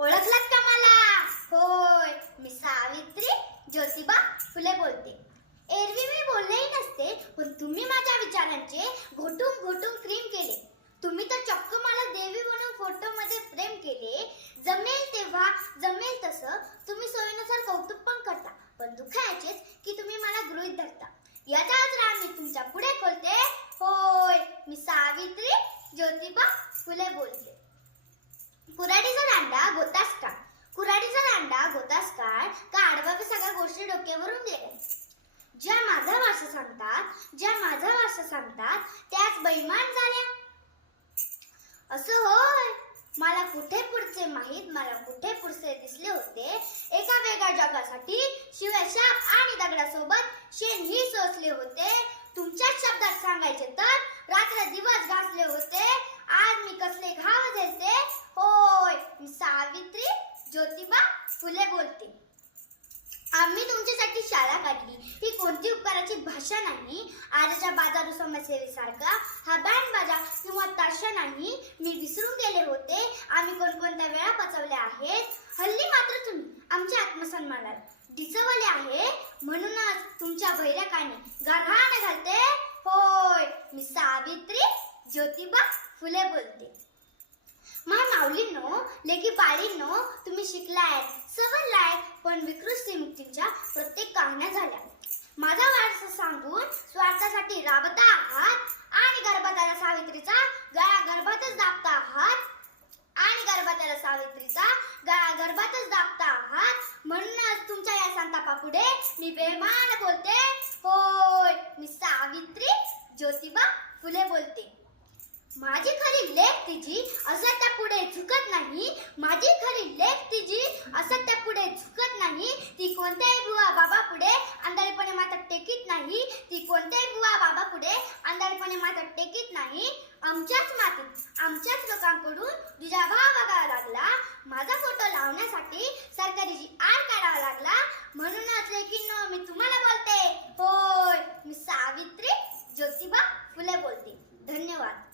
ओळखलात का मला? होय, मी सावित्री ज्योतिबा फुले बोलते. एरवी मी बोललेही नसते, पण तुम्ही माझ्या विचारांचे घोटून घोटून प्रेम केले. तुम्ही तर चक्क मला देवी बनवून फोटोमध्ये प्रेम केले. जमेल तेव्हा जमेल तसं तुम्ही सोयीनुसार कौतुक पण करता, पण दुखायचेच की तुम्ही मला गृहीत धरता. याचा आज मी तुमच्या पुढे खोलते. होय, मी सावित्री ज्योतिबा फुले बोलते. कुऱ्हाडीचा दांडा गोतास काढ, कुऱ्हाडीचा दांडा गोतास काढ, का आडवा सगळ्या गोष्टी डोक्यावरून गेल्या. ज्या माझा वारसा सांगतात, ज्या माझा वारसा सांगतात, त्याच बैमान झाल्या. असं होय, मला कुठे पुढचे माहीत, मला कुठे पुढचे दिसले होते. एका वेगळ्या जगासाठी शिवाय शाप आणि दगडासोबत शेणही सोसले होते. तुमच्याच शब्दात सांगायचे तर रात्र दिवस घासले होते. आज मी कसले घाव देते. होय, मी सावित्री ज्योतिबा फुले बोलते. आम्ही तुमच्यासाठी शाळा काढली, ही कोणती उपकाराची भाषा नाही. आजच्या बाजारू समाजसेवेसारखा हा बँड बाजा किंवा ताशा नाही. मी विसरून गेले होते आम्ही कोणकोणत्या वेळा पचवल्या आहेत. हल्ली मात्र तुम्ही आमच्या आत्मसन्मानाला डिसवले आहे, म्हणूनच तुमच्या भैरकाने गारहाण घालते. होय, मी सावित्री ज्योतिबा फुले बोलते. माऊलींनो, लेकी बाळींनो, तुम्ही शिकलाय, सवरलाय, पण विकृती मुक्तीच्या प्रत्येक कहाण्या झाल्या. माझा वारसा सांगून स्वार्थासाठी राबता आहात आणि गर्भात सावित्रीचा गळा गर्भातच दाबता आहात आणि गर्भात सावित्रीचा गळा गर्भातच दाबता आहात. म्हणूनच तुमच्या या संतापापुढे मी बेमान बोलते. होय, मी सावित्री ज्योतिबा फुले बोलते. माझी खरी लेक तिची असत्यापुढे झुकत नाही. माझी खरी लेक तिची असत्यापुढे झुकत नाही. ती कोणत्याही बुवा बाबा पुढे आंधळेपणे मात्र टेकीत नाही. ती कोणत्याही बुवा बाबा पुढे आंधळेपणे मात्र टेकीत नाही. आमच्याच मातीत आमच्याच लोकांकडून दुजाभाव बघावा लागला. माझा फोटो लावण्यासाठी सरकारीची आड काढावा लागला. म्हणूनच लेकींनो, मी तुम्हाला बोलते. होय, मी सावित्री ज्योतिबा फुले बोलते. धन्यवाद.